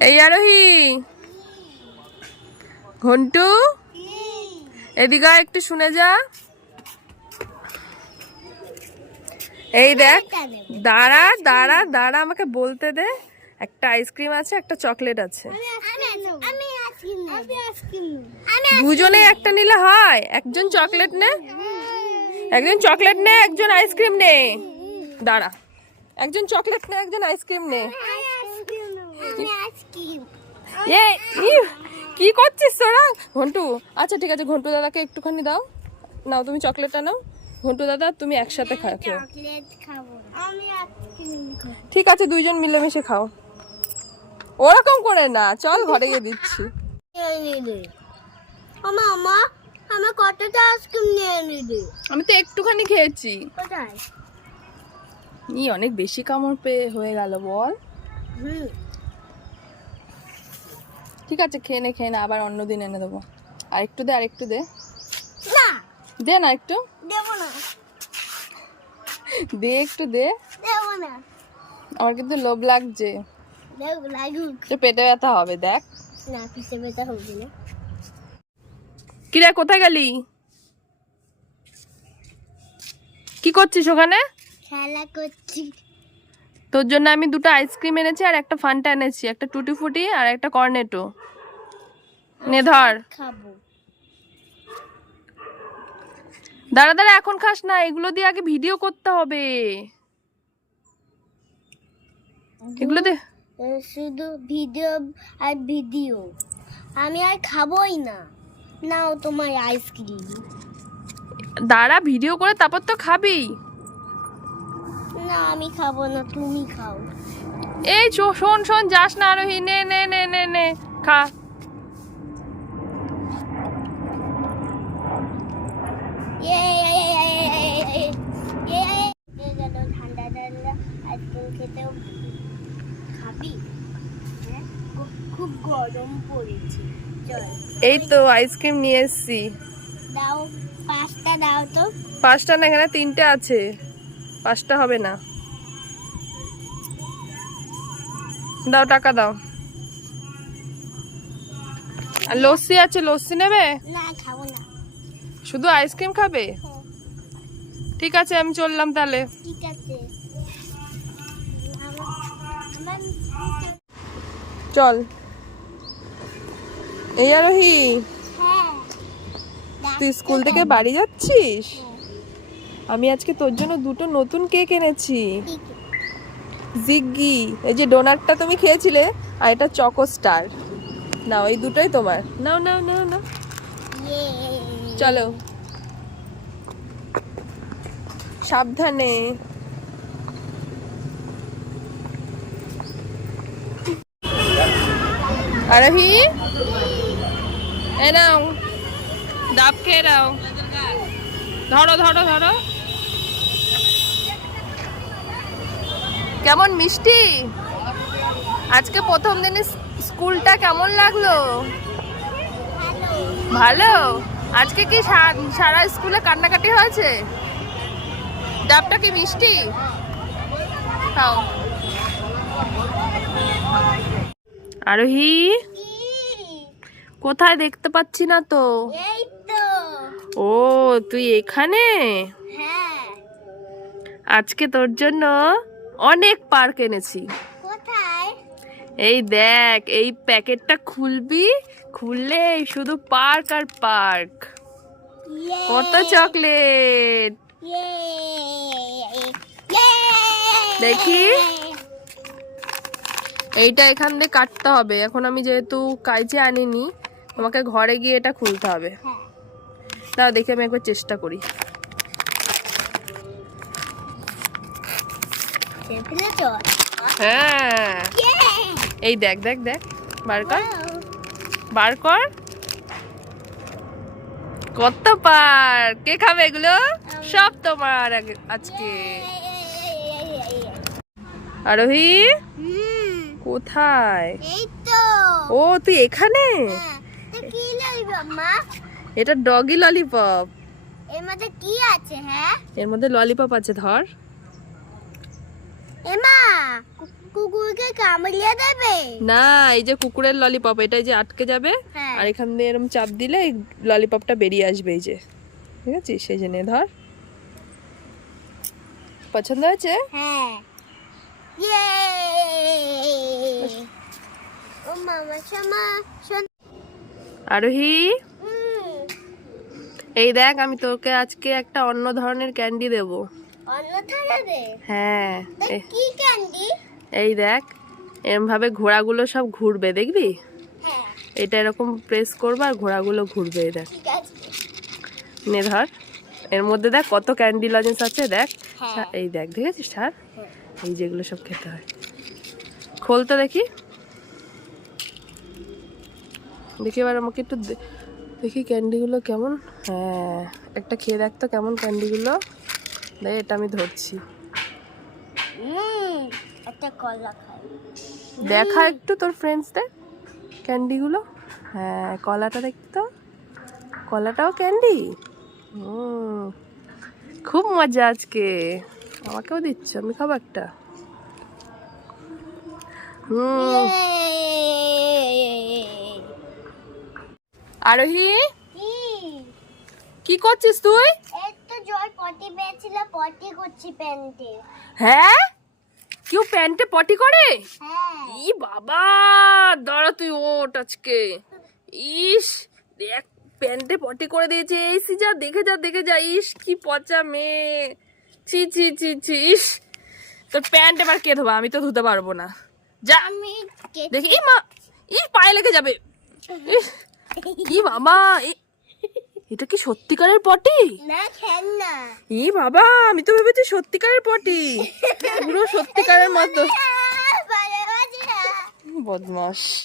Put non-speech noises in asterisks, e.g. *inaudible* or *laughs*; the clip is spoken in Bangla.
এই আরোহী। ঘন্টু? এদিকে একটু শুনে যা। এই দেখ দাঁড়া দাঁড়া দাঁড়া আমাকে বলতে দে। একটা আইসক্রিম আছে একটা চকলেট আছে। দুজনে একটা নিলে হয়। একজন চকলেট নে। একজন চকলেট নে একজন আইসক্রিম নে। দাঁড়া। একজন চকলেট নে একজন আইসক্রিম নে। এ কি করছিস তোরা ঘন্টু আচ্ছা ঠিক আছে ঘন্টু দাদাকে একটুখানি দাও। নাও তুমি চকলেটটা নাও। ঘন্টু দাদা তুমি একসাথে খাও। ঠিক আছে দুইজন মিলেমিশে খাও। ওরকম করে না চল ঘরে গিয়ে দিচ্ছি। আমা আমা আমার কতটা আইসক্রিম নিয়ে নিলি আমি তো একটুখানি খেয়েছি। কোথায়? ই অনেক বেশি কামড় পেয়ে হয়ে গেল বল। হুম। ঠিক আছে খেয়ে নে খেয়ে নে আবার অন্য দিন এনে দেবো। আর একটু দে আর একটু দে। না। দে না একটু। দেবো না। দে একটু দে। দেবো না। আমার কিন্তু লোভ লাগছে। একটু পেটে ব্যথা হবে দেখ। না পিছে ব্যথা হবে না। কিরে কোথায় গেলি? কি করছিস ওখানে? খেলা করছি। তোর জন্য আমি দুটো আইসক্রিম এনেছি আর একটা ফান্টা এনেছি একটা টুটি ফুটি আর একটা কর্নেটো নে ধর। খাব। দাঁড়া দাঁড়া এখন খাস না এগুলো দিয়ে আগে ভিডিও করতে হবে। এগুলো দে শুধু ভিডিও আর ভিডিও। আমি আর খাবোই না। নাও তোমার আইসক্রিম। দাঁড়া ভিডিও করে তারপর তো খাবি। না আমি খাব না তুমি খাও এই শোন শোন যাস না আরোহী নে নে নে নে নে খা ইয়ে, ইয়ে, ইয়ে, ইয়ে, ইয়ে, ইয়ে, ইয়ে, ইয়ে। খাবি হ্যাঁ? গরম পড়েছে এই তো আইসক্রিম নিয়ে এসছি দাও পাঁচটা দাও তো পাঁচটা না এখানে তিনটে আছে পাঁচটা হবে না। দাও টাকা দাও। আর লস্যি আছে লস্যি নেবে? শুধু আইসক্রিম খাবে? হ্যাঁ, ঠিক আছে আমি চললাম তাহলে। চল। এই আরোহী হ্যাঁ। তুই স্কুল থেকে বাড়ি যাচ্ছিস? আমি আজকে তোর জন্য দুটো নতুন কেক এনেছি। জিগ্গি। এই যে ডোনাটটা তুমি খেয়েছিলে আর এটা চকো স্টার। না ওই দুটোই তোমার। নাও নাও নাও নাও। চলো। সাবধানে। আরহি এ নাও। ডাব খেয়ে নাও। ধরো ধরো ধরো। কেমন মিষ্টি? আজকে প্রথম দিনে স্কুলটা কেমন লাগল? ভালো। আজকে কি সারা স্কুলে কান্নাকাটি হয়েছে? ডাবটা কি মিষ্টি? খাও। আরোহী কোথায় দেখতে পাচ্ছি না তো? ও তুই এখানে? হ্যাঁ। আজকে তোর জন্য অনেক পার্ক এনেছি। কোথায়? এই দেখ এই প্যাকেটটা খুলবি খুললে শুধু পার্ক আর পার্ক। কত চকলেট! দেখি। এইটা এখান দিয়ে কাটতে হবে। এখন আমি যেহেতু কাইচে আনিনি তোমাকে ঘরে গিয়ে এটা খুলতে হবে। হ্যাঁ। দাও দেখি আমি একবার চেষ্টা করি। হ্যাঁ। এই দেখ দেখ দেখ। বার কর। বার কর। কত পার? কে খাবে এগুলো? সব তোমার আজকে। আরোহী? কোথায়? ও তুই এখানে? হ্যাঁ। এটা ডগি ললিপপ এর মধ্যে কি আছে হ্যাঁ? এর মধ্যে ললিপপ আছে ধর। এমা কুকুরকে কামড়িয়ে দেবে? না এই যে কুকুরের ললিপপ এটাই যে আটকে যাবে হ্যাঁ। আর এখান দিয়ে এরকম চাপ দিলে এই ললিপপটা বেরিয়ে আসবে এই যে। ঠিক আছে? সেই যে নে ধর। পছন্দ হয়েছে? হ্যাঁ। ও মামা শামা আরোহী? এই দেখ আমি তোকে আজকে একটা অন্য ধরনের ক্যান্ডি দেব। হ্যাঁ এই দেখ এরম ভাবে ঘোড়াগুলো সব ঘুরবে দেখবি? হ্যাঁ। এটা এরকম প্রেস করবে আর ঘোড়াগুলো ঘুরবে এই দেখ। নে ধর এর মধ্যে দেখ কত ক্যান্ডি লজেন্স আছে দেখ। হ্যাঁ। এই দেখ দেখেছিস ছাড়। হ্যাঁ। এই যেগুলো সব খেতে হয়। খোলতে দেখি। দেখি এবার আমাকে একটু দেখি ক্যান্ডিগুলো কেমন। হ্যাঁ একটা খেয়ে দেখ তো কেমন ক্যান্ডিগুলো দেখ এটা আমি ধরছি। একটা কলা খাই। দেখা একটু তোর ফ্রেন্ডসদের ক্যান্ডিগুলো হ্যাঁ কলাটা দেখতো কলাটাও ক্যান্ডি খুব মজা আজকে। আমাকেও দিচ্ছ আমি খাব একটা। হুম আরোহী? কি? করছিস তুই? জয় পটি পেয়েছিল পটি করছি প্যান্টে। হ্যাঁ? কেউ প্যান্টে পটি করে? হ্যাঁ। ই বাবা দাঁড়া তুই ওট আজকে। ইস দেখ প্যান্টে পটি করে দিয়েছে। এই সি যা দেখে যা দেখে যা। ইস কি পচা মেয়ে। ছি ছি ছি ছি ইস। তোর প্যান্ট এবার কে ধোবা? আমি তো ধুতে পারব না। যা। আমি দেখি মা ই পায়ে লেগে যাবে। ইস, কি বাবা এটা কি সত্যিকারের পটি? না খেলনা ই বাবা আমি তো ভেবেছি সত্যিকারের পটি। পুরো সত্যিকারের মতো। *laughs* বদমাস।